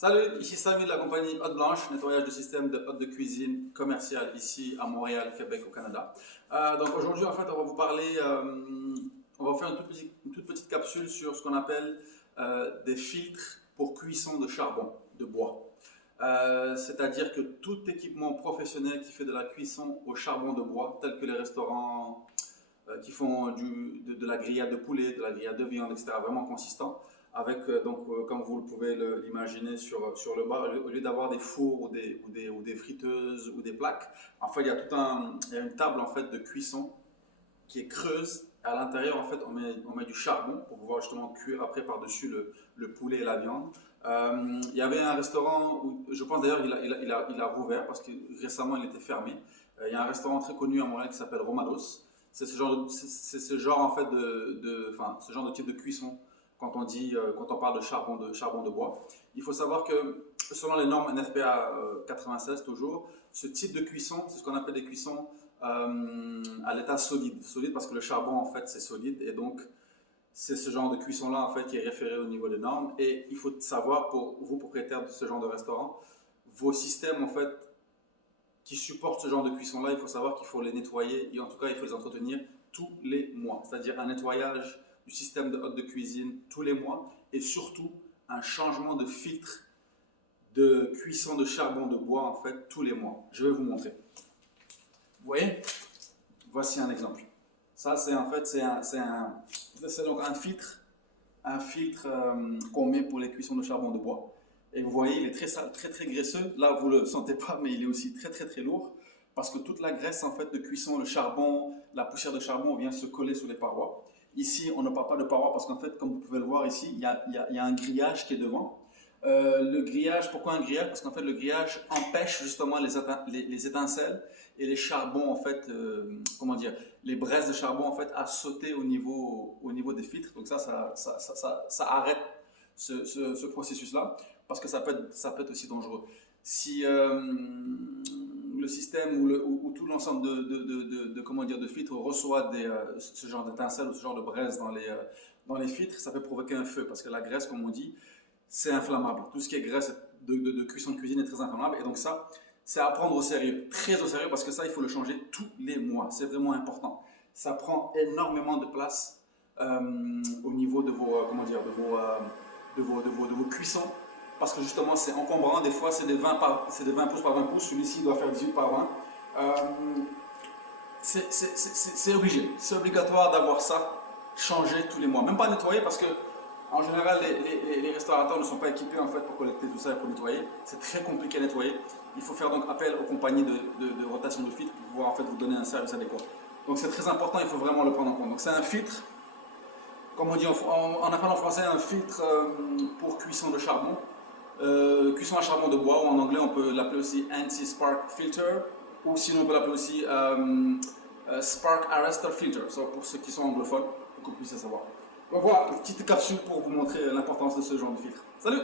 Salut, ici Samy de la compagnie Hôte Blanche, nettoyage de système de hôtes de cuisine commercial ici à Montréal, Québec, au Canada. Donc aujourd'hui, en fait, on va vous parler, on va faire une toute petite capsule sur ce qu'on appelle des filtres pour cuisson de charbon, de bois. C'est-à-dire que tout équipement professionnel qui fait de la cuisson au charbon de bois, tel que les restaurants qui font de la grillade de poulet, de la grillade de viande, etc., vraiment consistant, avec, comme vous pouvez l'imaginer sur le bas, au lieu d'avoir des fours ou des friteuses ou des plaques, en fait, il y a une table en fait, de cuisson qui est creuse. À l'intérieur, en fait, on met du charbon pour pouvoir justement cuire après par-dessus le poulet et la viande. Il y avait un restaurant, où, je pense d'ailleurs il a rouvert parce que récemment il était fermé. Il y a un restaurant très connu à Montréal qui s'appelle Romanos. C'est ce genre en fait ce genre de type de cuisson quand on parle de charbon de bois. Il faut savoir que selon les normes NFPA 96 toujours, ce type de cuisson, c'est ce qu'on appelle des cuissons à l'état solide. Solide parce que le charbon en fait c'est solide et donc c'est ce genre de cuisson là en fait qui est référé au niveau des normes. Et il faut savoir pour vous propriétaires de ce genre de restaurant, vos systèmes en fait qui supportent ce genre de cuisson là, il faut savoir qu'il faut les nettoyer et en tout cas il faut les entretenir tous les mois. C'est-à-dire un nettoyage du système de hôte de cuisine tous les mois et surtout un changement de filtre de cuisson de charbon de bois en fait tous les mois. Je vais vous montrer. Vous voyez? Voici un exemple. Ça c'est en fait c'est donc un filtre qu'on met pour les cuissons de charbon de bois. Et vous voyez, il est très sale, très graisseux. Là, vous ne le sentez pas, mais il est aussi très lourd. Parce que toute la graisse en fait, de cuisson, le charbon, la poussière de charbon vient se coller sur les parois. Ici, on ne parle pas de parois parce qu'en fait, comme vous pouvez le voir ici, il y a un grillage qui est devant. Le grillage, pourquoi un grillage? Parce qu'en fait, le grillage empêche justement les étincelles et les charbons, en fait, comment dire, les braises de charbon, en fait, à sauter au niveau des filtres. Donc ça arrête ce processus-là, parce que ça peut être aussi dangereux. Si le système ou tout l'ensemble comment dire, de filtres reçoit ce genre d'étincelles ou ce genre de braises dans les filtres, ça peut provoquer un feu, parce que la graisse, comme on dit, c'est inflammable. Tout ce qui est graisse de cuisson de cuisine est très inflammable, et donc ça, c'est à prendre au sérieux, très au sérieux, parce que ça, il faut le changer tous les mois. C'est vraiment important. Ça prend énormément de place au niveau de vos, comment dire, de vos cuissons, parce que justement c'est encombrant. Des fois c'est des 20 pouces par 20 pouces, celui-ci doit faire 18 par 20. C'est obligé, c'est obligatoire d'avoir ça changé tous les mois, même pas nettoyer, parce que en général les restaurateurs ne sont pas équipés en fait pour collecter tout ça et pour nettoyer. C'est très compliqué à nettoyer. Il faut faire donc appel aux compagnies de rotation de filtres pour pouvoir en fait vous donner un service adéquat. Donc c'est très important, il faut vraiment le prendre en compte. Donc c'est un filtre, comme on dit on appelle en français un filtre pour cuisson de charbon, cuisson à charbon de bois, ou en anglais on peut l'appeler aussi anti-spark filter, ou sinon on peut l'appeler aussi spark arrestor filter, pour ceux qui sont anglophones, pour que vous puissiez savoir. Donc voilà, une petite capsule pour vous montrer l'importance de ce genre de filtre. Salut!